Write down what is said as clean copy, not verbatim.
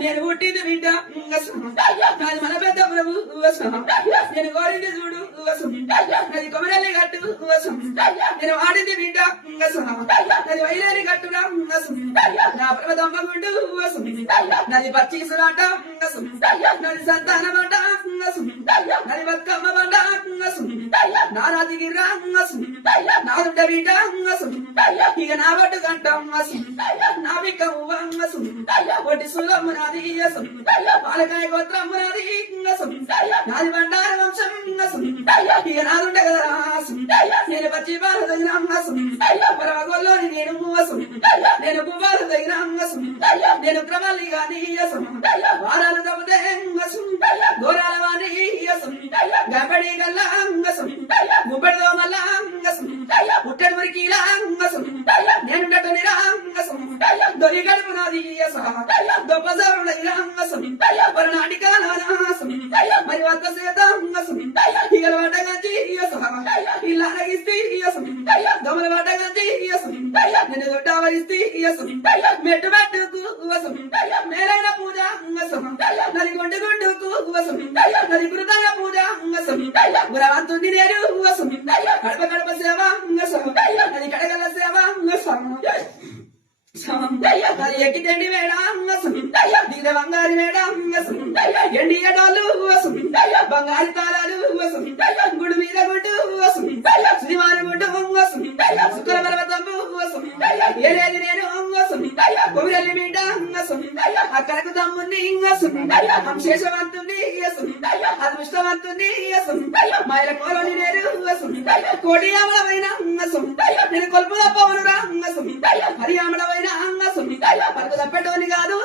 నేను పుట్టింది బిడ్డ నాది మన పెద్ద ప్రభు నేను కోరింది చూడు నాది కొమరల్లి గట్టు నేను ఆడింది బిడ్డ నాది వైలేరి గట్టురా నా ప్రమదమ్మ గుండు నాది పచ్చీసులాట నాది సంతానమంట నాది బతుకమ్మ బండ నా రాజగిరా నాదుంట బిడ్డ ఇక నా బట్టు గంట నా బిక్కమ్మ ఒట్టి సులమ్మ నాది పాలకాయ గోత్రమ్మ నాది నాది బండార వంశం ఇక నాదుంట కదా నేను పచ్చి బాల దగ్గర పరమగోల్లోని నేను నేను పువ్వాల దగ్గర నేను క్రమాలి గాని వారాలు తప్పదే గోరాల వాణి గబడి గల్లా గుబ్బడిదో మల్లా పుట్టడి మురికిలా నేను నటనిరా దొరి గడుపు నాది దొప్పసారుడైనా మరి వద్ద సేత ఇగల వాటగాంచి ఇలా ఇస్తే దొమల వాటగాంచి నేను దొడ్డావరిస్తే మెట్టు మెట్టుకు మేలైన పూజ నది గుండు గుండుకు నది గురుదయ పూజ గురవంతుని నేను కడప కడప సేవ నది కడగల సేవ ఎక్కితండి మేడం దిగ బంగారు మేడం ఎండి ఎడాలు బంగారు తాళాలు గుడి మీద గుడ్డు శ్రీవారి గుడ్డు శుక్ర పర్వతము ఏలేది నేను కొవిరల్లి బిడ్డ అక్కడకు తమ్ముని శేషవంతుని అదృష్టవంతుని మైల కోలని నేను కోటి అమలమైన నేను కొలుపు తప్పవనురా హరి అమలమైన పరుగు తప్పటోని కాదు